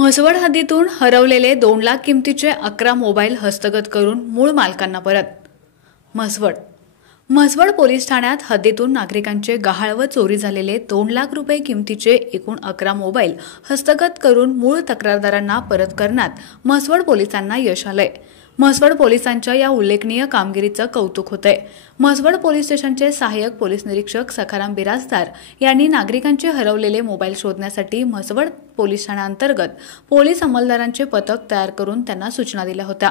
म्हसवड हद्दीतून हरवलेले 2 लाख किमतीचे 11 मोबाईल हस्तगत करून मूळ मालकांना परत. म्हसवड पोलीस ठाण्यात हद्दीतून नागरिकांचे गहाळ व चोरी झालेले 2 लाख रुपये किमतीचे एकूण 11 मोबाईल हस्तगत करून मूळ तक्रारदारांना परत करण्यात म्हसवड पोलिसांना यश आलंय. म्हसवड पोलिसांच्या या उल्लेखनीय कामगिरीचं कौतुक होतंय. म्हसवड पोलीस स्टेशनचे सहाय्यक पोलीस निरीक्षक सखाराम बिराजदार यांनी नागरिकांचे हरवलेले मोबाईल शोधण्यासाठी म्हसवड पोलीस ठाण्याअंतर्गत पोलीस अंमलदारांचे पथक तयार करून त्यांना सूचना दिल्या होत्या.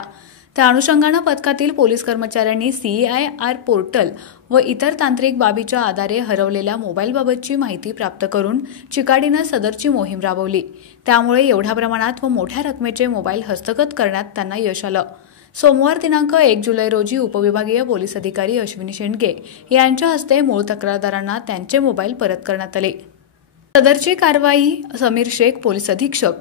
त्या अनुषंगानं पथकातील पोलीस कर्मचाऱ्यांनी CIR पोर्टल व इतर तांत्रिक बाबीच्या आधारे हरवलेल्या मोबाईलबाबतची माहिती प्राप्त करून चिकाटीनं सदरची मोहीम राबवली. त्यामुळे एवढ्या प्रमाणात व मोठ्या रकमेचे मोबाईल हस्तगत करण्यात त्यांना यश आलं. सोमवार दिनांक 1 जुलै रोजी उपविभागीय पोलीस अधिकारी अश्विनी शेंडगे यांच्या हस्ते मूळ तक्रारदारांना त्यांचे मोबाईल परत करण्यात आले. सदरची कारवाई समीर शेख पोलीस अधीक्षक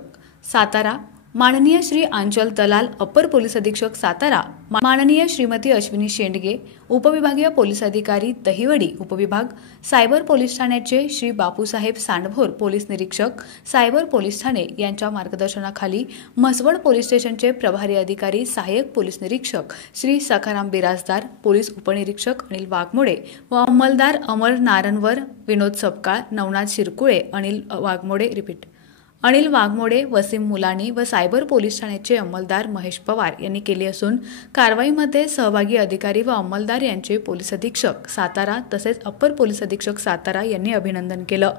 सातारा, माननीय श्री आंचल दलाल अपर पोलीस अधीक्षक सातारा, माननीय श्रीमती अश्विनी शेंडगे उपविभागीय पोलीस अधिकारी दहिवडी उपविभाग, सायबर पोलीस ठाण्याचे श्री बापूसाहेब सांडभोर पोलीस निरीक्षक सायबर पोलीस ठाणे यांच्या मार्गदर्शनाखाली म्हसवड पोलीस स्टेशनचे प्रभारी अधिकारी सहाय्यक पोलीस निरीक्षक श्री सखाराम बिराजदार, पोलीस उपनिरीक्षक अनिल वाघमोडे व अंमलदार अमर नारनवर, विनोद सपकाळ, नवनाथ शिरकुळे, अनिल वाघमोडे, वसीम मुलानी व सायबर पोलीस ठाण्याचे अंमलदार महेश पवार यांनी केली असून कारवाईमध्ये सहभागी अधिकारी व अंमलदार यांचे पोलीस अधीक्षक सातारा तसेच अप्पर पोलीस अधीक्षक सातारा यांनी अभिनंदन केलं.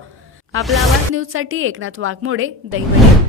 आपला आवाज न्यूजसाठी एकनाथ वाघमोडे, दहिवडी.